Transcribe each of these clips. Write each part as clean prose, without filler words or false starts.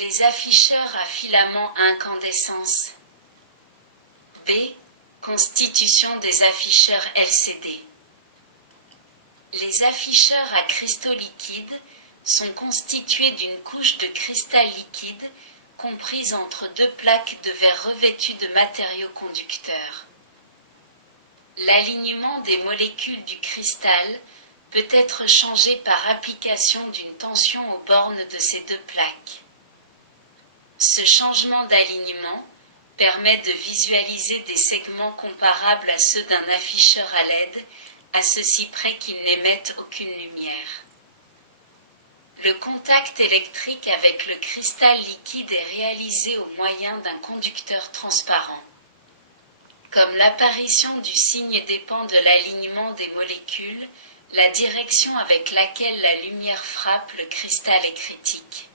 Les afficheurs à filament à incandescence. B. Constitution des afficheurs LCD. Les afficheurs à cristaux liquides sont constitués d'une couche de cristal liquide comprise entre deux plaques de verre revêtues de matériaux conducteurs. L'alignement des molécules du cristal peut être changé par application d'une tension aux bornes de ces deux plaques. Ce changement d'alignement permet de visualiser des segments comparables à ceux d'un afficheur à LED, à ceci près qu'ils n'émettent aucune lumière. Le contact électrique avec le cristal liquide est réalisé au moyen d'un conducteur transparent. Comme l'apparition du signe dépend de l'alignement des molécules, la direction avec laquelle la lumière frappe le cristal est critique.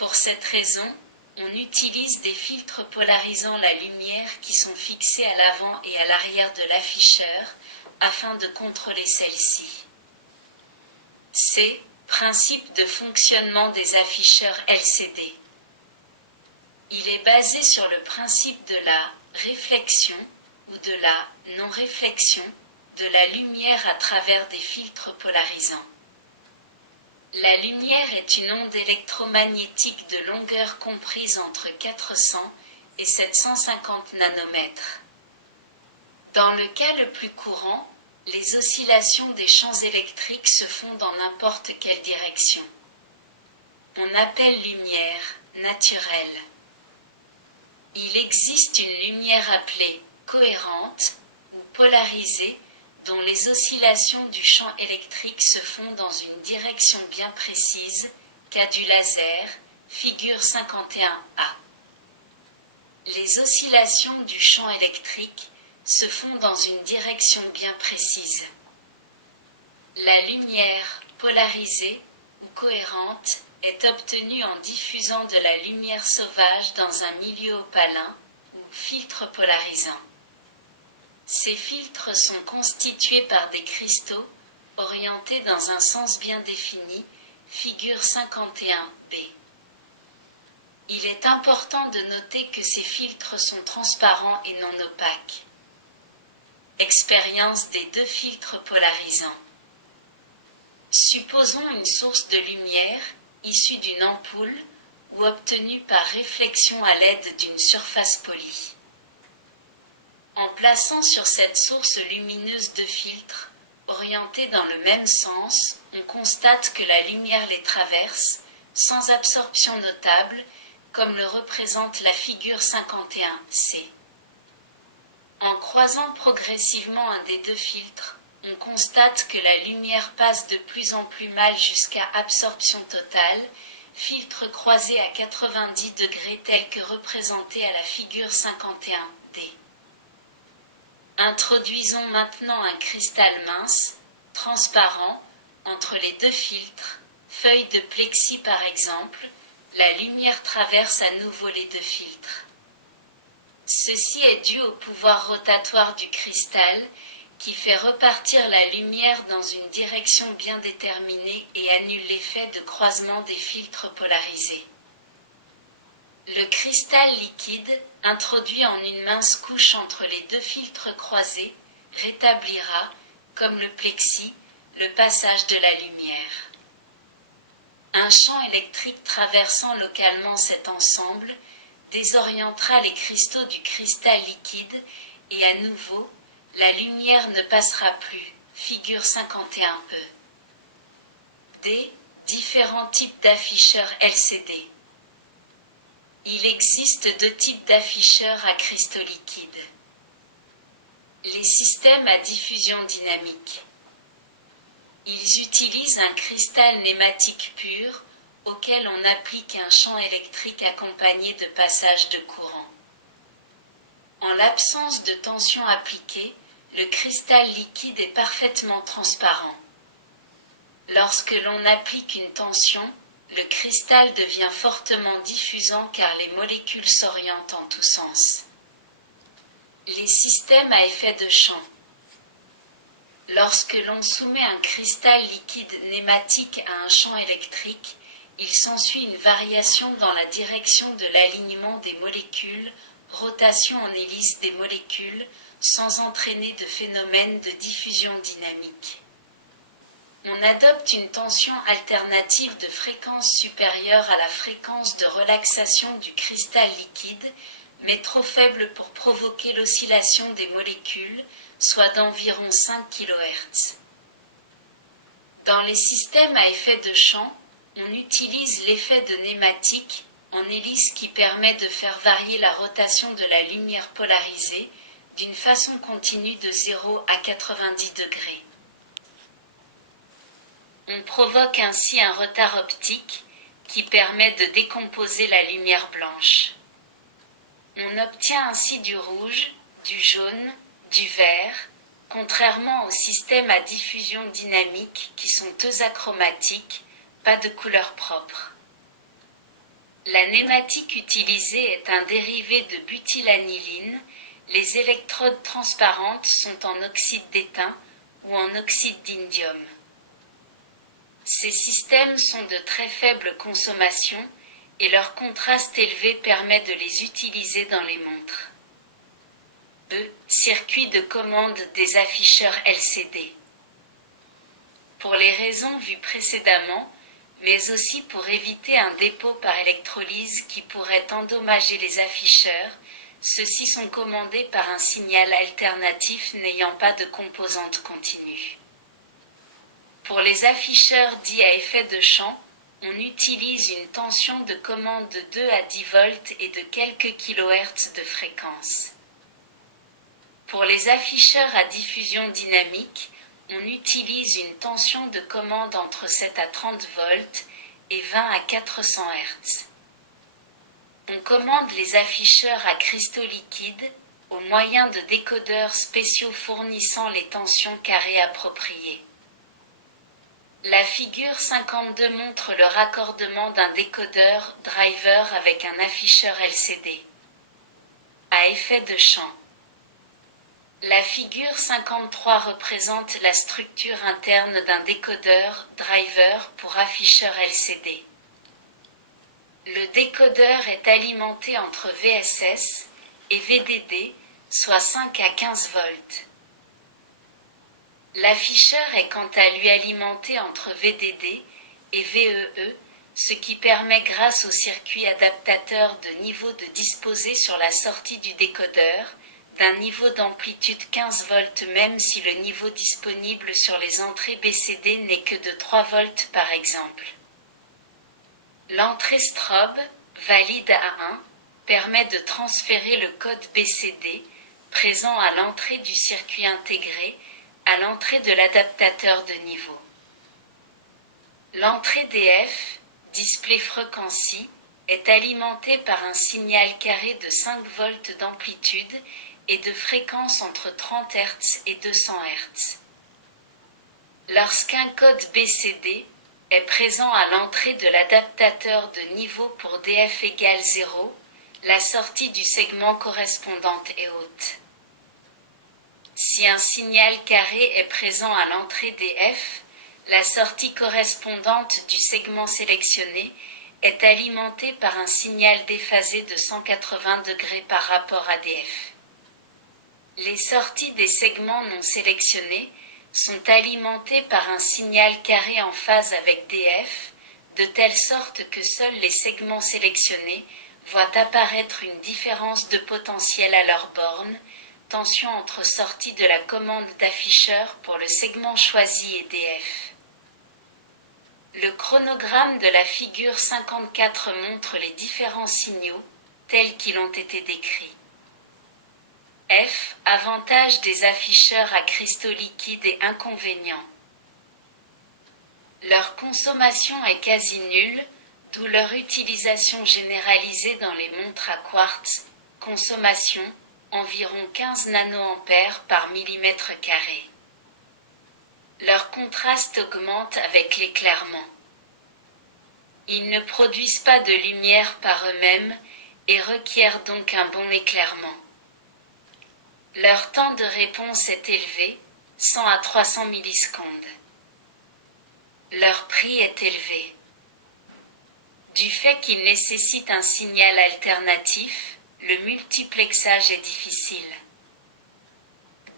Pour cette raison, on utilise des filtres polarisant la lumière qui sont fixés à l'avant et à l'arrière de l'afficheur afin de contrôler celle-ci. C. Principe de fonctionnement des afficheurs LCD. Il est basé sur le principe de la réflexion ou de la non-réflexion de la lumière à travers des filtres polarisants. La lumière est une onde électromagnétique de longueur comprise entre 400 et 750 nanomètres. Dans le cas le plus courant, les oscillations des champs électriques se font dans n'importe quelle direction. On appelle lumière naturelle. Il existe une lumière appelée cohérente ou polarisée dont les oscillations du champ électrique se font dans une direction bien précise, cas du laser, figure 51A. Les oscillations du champ électrique se font dans une direction bien précise. La lumière polarisée ou cohérente est obtenue en diffusant de la lumière sauvage dans un milieu opalin ou filtre polarisant. Ces filtres sont constitués par des cristaux orientés dans un sens bien défini, figure 51B. Il est important de noter que ces filtres sont transparents et non opaques. Expérience des deux filtres polarisants. Supposons une source de lumière issue d'une ampoule ou obtenue par réflexion à l'aide d'une surface polie. En plaçant sur cette source lumineuse deux filtres, orientés dans le même sens, on constate que la lumière les traverse, sans absorption notable, comme le représente la figure 51C. En croisant progressivement un des deux filtres, on constate que la lumière passe de plus en plus mal jusqu'à absorption totale, filtre croisé à 90 degrés tel que représenté à la figure 51D. Introduisons maintenant un cristal mince, transparent, entre les deux filtres, feuille de plexi par exemple, la lumière traverse à nouveau les deux filtres. Ceci est dû au pouvoir rotatoire du cristal, qui fait repartir la lumière dans une direction bien déterminée et annule l'effet de croisement des filtres polarisés. Le cristal liquide, introduit en une mince couche entre les deux filtres croisés, rétablira, comme le plexi, le passage de la lumière. Un champ électrique traversant localement cet ensemble désorientera les cristaux du cristal liquide et à nouveau, la lumière ne passera plus, figure 51E. D. Différents types d'afficheurs LCD. Il existe deux types d'afficheurs à cristaux liquides. Les systèmes à diffusion dynamique. Ils utilisent un cristal nématique pur auquel on applique un champ électrique accompagné de passage de courant. En l'absence de tension appliquée, le cristal liquide est parfaitement transparent. Lorsque l'on applique une tension, le cristal devient fortement diffusant car les molécules s'orientent en tous sens. Les systèmes à effet de champ. Lorsque l'on soumet un cristal liquide nématique à un champ électrique, il s'ensuit une variation dans la direction de l'alignement des molécules, rotation en hélice des molécules, sans entraîner de phénomène de diffusion dynamique. On adopte une tension alternative de fréquence supérieure à la fréquence de relaxation du cristal liquide, mais trop faible pour provoquer l'oscillation des molécules, soit d'environ 5 kHz. Dans les systèmes à effet de champ, on utilise l'effet de nématique en hélice qui permet de faire varier la rotation de la lumière polarisée d'une façon continue de 0 à 90 degrés. On provoque ainsi un retard optique qui permet de décomposer la lumière blanche. On obtient ainsi du rouge, du jaune, du vert, contrairement aux systèmes à diffusion dynamique qui sont eux achromatiques, pas de couleur propre. La nématique utilisée est un dérivé de butylaniline. Les électrodes transparentes sont en oxyde d'étain ou en oxyde d'indium. Ces systèmes sont de très faible consommation et leur contraste élevé permet de les utiliser dans les montres. Circuit de commande des afficheurs LCD. Pour les raisons vues précédemment, mais aussi pour éviter un dépôt par électrolyse qui pourrait endommager les afficheurs, ceux-ci sont commandés par un signal alternatif n'ayant pas de composante continue. Pour les afficheurs dits à effet de champ, on utilise une tension de commande de 2 à 10 volts et de quelques kHz de fréquence. Pour les afficheurs à diffusion dynamique, on utilise une tension de commande entre 7 à 30 volts et 20 à 400 Hz. On commande les afficheurs à cristaux liquides au moyen de décodeurs spéciaux fournissant les tensions carrées appropriées. La figure 52 montre le raccordement d'un décodeur driver avec un afficheur LCD à effet de champ. La figure 53 représente la structure interne d'un décodeur driver pour afficheur LCD. Le décodeur est alimenté entre VSS et VDD, soit 5 à 15 volts. L'afficheur est quant à lui alimenté entre VDD et VEE, ce qui permet grâce au circuit adaptateur de niveau de disposer sur la sortie du décodeur d'un niveau d'amplitude 15 volts même si le niveau disponible sur les entrées BCD n'est que de 3 volts par exemple. L'entrée strobe, valide à 1, permet de transférer le code BCD, présent à l'entrée du circuit intégré, à l'entrée de l'adaptateur de niveau. L'entrée DF, Display Frequency, est alimentée par un signal carré de 5 volts d'amplitude et de fréquence entre 30 Hz et 200 Hz. Lorsqu'un code BCD est présent à l'entrée de l'adaptateur de niveau pour DF égale 0, la sortie du segment correspondante est haute. Si un signal carré est présent à l'entrée DF, la sortie correspondante du segment sélectionné est alimentée par un signal déphasé de 180 degrés par rapport à DF. Les sorties des segments non sélectionnés sont alimentées par un signal carré en phase avec DF, de telle sorte que seuls les segments sélectionnés voient apparaître une différence de potentiel à leur borne, tension entre sortie de la commande d'afficheur pour le segment choisi et DF. Le chronogramme de la figure 54 montre les différents signaux, tels qu'ils ont été décrits. F. Avantages des afficheurs à cristaux liquides et inconvénients. Leur consommation est quasi nulle, d'où leur utilisation généralisée dans les montres à quartz, consommation, environ 15 nanoampères par millimètre carré. Leur contraste augmente avec l'éclairement. Ils ne produisent pas de lumière par eux-mêmes et requièrent donc un bon éclairement. Leur temps de réponse est élevé, 100 à 300 millisecondes. Leur prix est élevé. fait qu'il nécessite un signal alternatif, le multiplexage est difficile.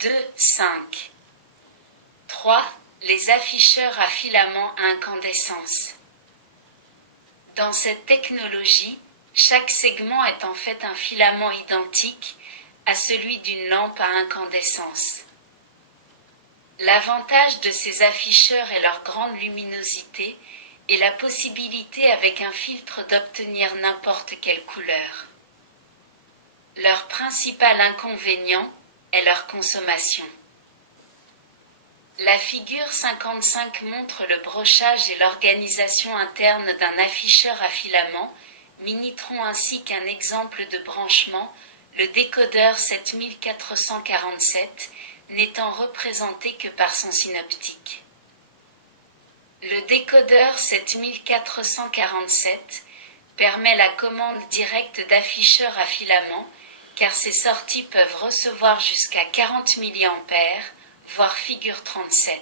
2, 5. 3. Les afficheurs à filament à incandescence. Dans cette technologie, chaque segment est en fait un filament identique à celui d'une lampe à incandescence. L'avantage de ces afficheurs est leur grande luminosité et la possibilité avec un filtre d'obtenir n'importe quelle couleur. Leur principal inconvénient est leur consommation. La figure 55 montre le brochage et l'organisation interne d'un afficheur à filament, Minitron ainsi qu'un exemple de branchement, le décodeur 7447, n'étant représenté que par son synoptique. Le décodeur 7447 permet la commande directe d'afficheurs à filament, car ces sorties peuvent recevoir jusqu'à 40 mA, voire figure 37.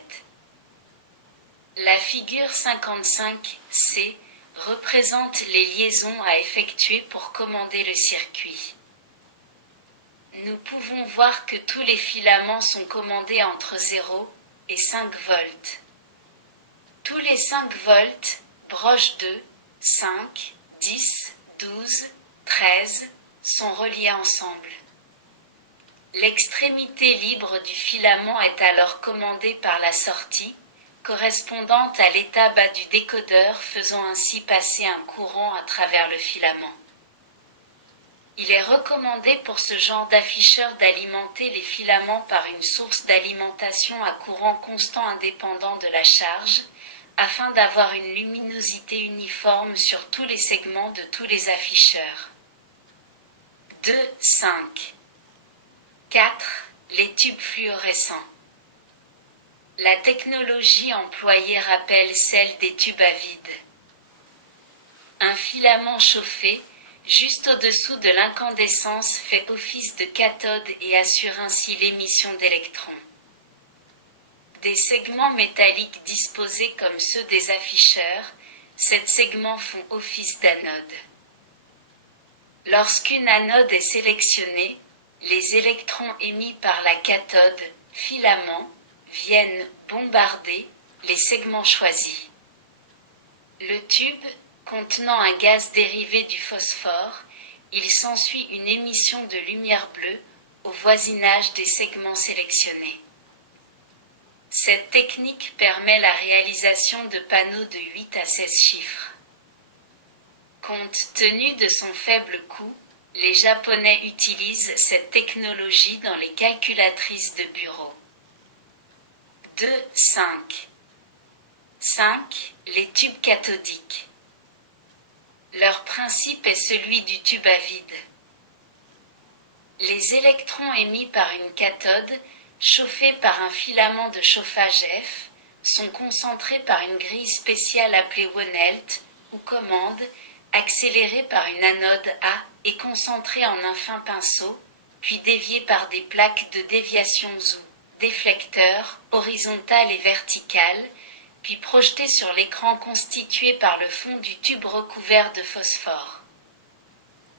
La figure 55C représente les liaisons à effectuer pour commander le circuit. Nous pouvons voir que tous les filaments sont commandés entre 0 et 5 volts. Tous les 5 volts, broches 2, 5, 10, 12, 13, sont reliés ensemble. L'extrémité libre du filament est alors commandée par la sortie, correspondante à l'état bas du décodeur, faisant ainsi passer un courant à travers le filament. Il est recommandé pour ce genre d'afficheur d'alimenter les filaments par une source d'alimentation à courant constant indépendant de la charge, afin d'avoir une luminosité uniforme sur tous les segments de tous les afficheurs. 2, 5. 4. Les tubes fluorescents. La technologie employée rappelle celle des tubes à vide. Un filament chauffé, juste au-dessous de l'incandescence, fait office de cathode et assure ainsi l'émission d'électrons. Des segments métalliques disposés comme ceux des afficheurs, ces segments font office d'anode. Lorsqu'une anode est sélectionnée, les électrons émis par la cathode, filament, viennent bombarder les segments choisis. Le tube contenant un gaz dérivé du phosphore, il s'ensuit une émission de lumière bleue au voisinage des segments sélectionnés. Cette technique permet la réalisation de panneaux de 8 à 16 chiffres. Compte tenu de son faible coût, les Japonais utilisent cette technologie dans les calculatrices de bureau. 2, 5. 5. Les tubes cathodiques. Leur principe est celui du tube à vide. Les électrons émis par une cathode, chauffés par un filament de chauffage F, sont concentrés par une grille spéciale appelée Wonelt, ou commande, accélérée par une anode A et concentrée en un fin pinceau, puis déviée par des plaques de déviation ou déflecteurs, horizontales et verticales, puis projetée sur l'écran constitué par le fond du tube recouvert de phosphore.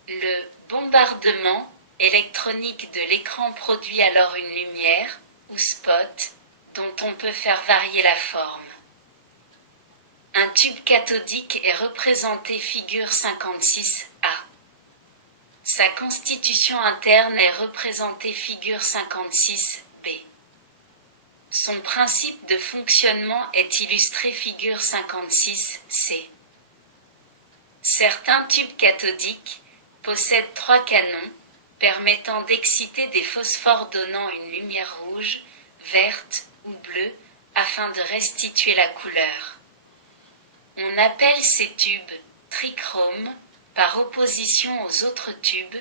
Le bombardement électronique de l'écran produit alors une lumière, ou spot, dont on peut faire varier la forme. Un tube cathodique est représenté figure 56A. Sa constitution interne est représentée figure 56B. Son principe de fonctionnement est illustré figure 56C. Certains tubes cathodiques possèdent 3 canons, permettant d'exciter des phosphores donnant une lumière rouge, verte ou bleue, afin de restituer la couleur. On appelle ces tubes trichromes, par opposition aux autres tubes,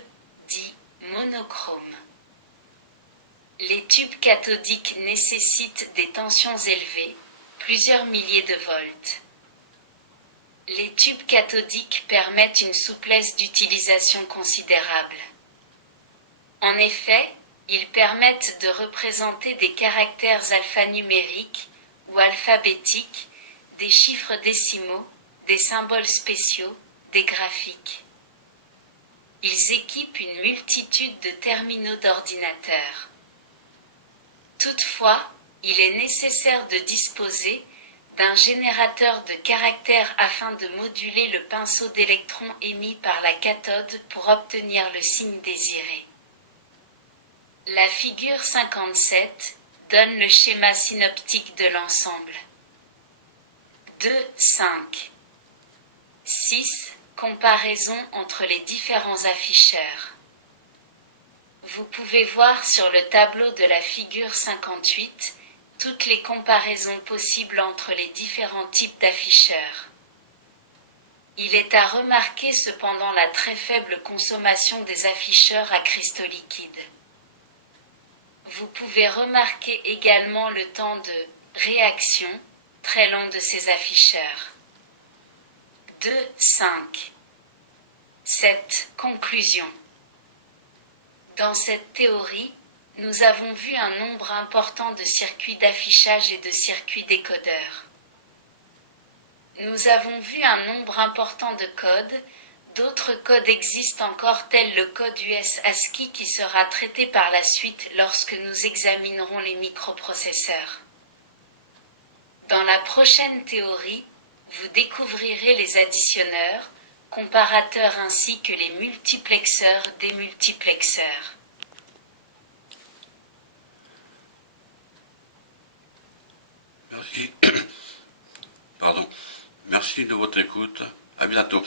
dits monochromes. Les tubes cathodiques nécessitent des tensions élevées, plusieurs milliers de volts. Les tubes cathodiques permettent une souplesse d'utilisation considérable. En effet, ils permettent de représenter des caractères alphanumériques ou alphabétiques, des chiffres décimaux, des symboles spéciaux, des des graphiques. Ils équipent une multitude de terminaux d'ordinateur. Toutefois, il est nécessaire de disposer d'un générateur de caractères afin de moduler le pinceau d'électrons émis par la cathode pour obtenir le signe désiré. La figure 57 donne le schéma synoptique de l'ensemble. 2, 5. 6. Comparaison entre les différents afficheurs. Vous pouvez voir sur le tableau de la figure 58 toutes les comparaisons possibles entre les différents types d'afficheurs. Il est à remarquer cependant la très faible consommation des afficheurs à cristaux liquides. Vous pouvez remarquer également le temps de réaction très long de ces afficheurs. 2, 5. 7. Conclusion. Dans cette théorie, nous avons vu un nombre important de circuits d'affichage et de circuits décodeurs. Nous avons vu un nombre important de codes. D'autres codes existent encore tels le code US ASCII qui sera traité par la suite lorsque nous examinerons les microprocesseurs. Dans la prochaine théorie, vous découvrirez les additionneurs, comparateurs ainsi que les multiplexeurs démultiplexeurs. Merci. Pardon. Merci de votre écoute. À bientôt.